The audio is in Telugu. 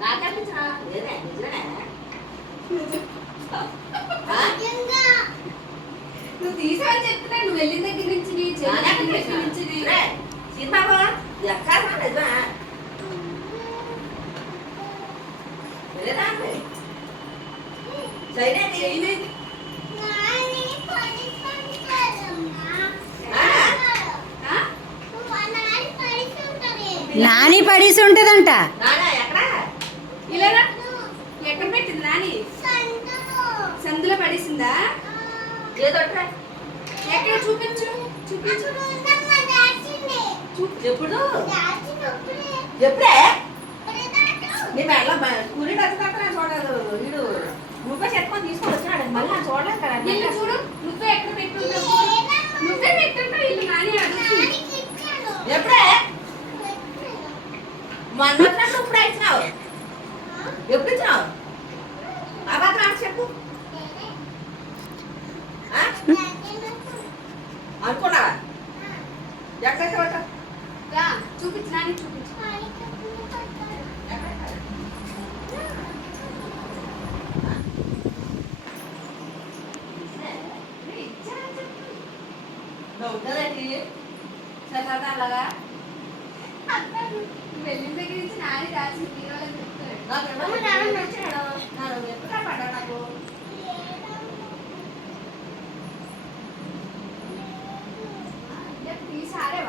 నాకనిపించిన లేదే నిజమే నువ్వు తీసావని చెప్తున్నా నువ్వు వెళ్ళిన దగ్గర నుంచి నీ చెల్లి దగ్గర నుంచి సినిమా ఎక్కడ నిజమా లేదా చైనా నాని పడేసి ఉంటదంట. ఇలా ఎక్కడ పెట్టింది నాని? సందులో పడేసిందా? ఎక్కడ చూపించు చూపించు. ఎప్పుడు ఎప్పుడే నీ మెడలో కూలి వచ్చేటప్పుడు చూడదు వీడు రూపాయి చెప్పుకొని తీసుకొని వచ్చినాడు మళ్ళీ నాకు చూడలేదు కదా. ఇల్లు చూడు నువ్వే ఎక్కడ పెట్టుంటావు, నువ్వే పెట్టుంటావు ఇల్లు నాని అడుగుతుంది. ఎప్పుడే మొన్న వచ్చినప్పుడు ఇప్పుడు ఇచ్చినావు ఎప్పుడు ఇచ్చినావు అబద్ధం మాట చెప్పు అనుకున్నావా ఎక్కడ చూడటం రా చూపించు నాని చూపించు. ఉన్నదండి సరదా అలాగా వెళ్ళిన దగ్గర నుంచి నాని దాచి తీరాలని చెప్తాడు. నాకు ఎవరు నాన్న నచ్చాడు నాకు ఎప్పుడు పడ్డా నాకు తీసారే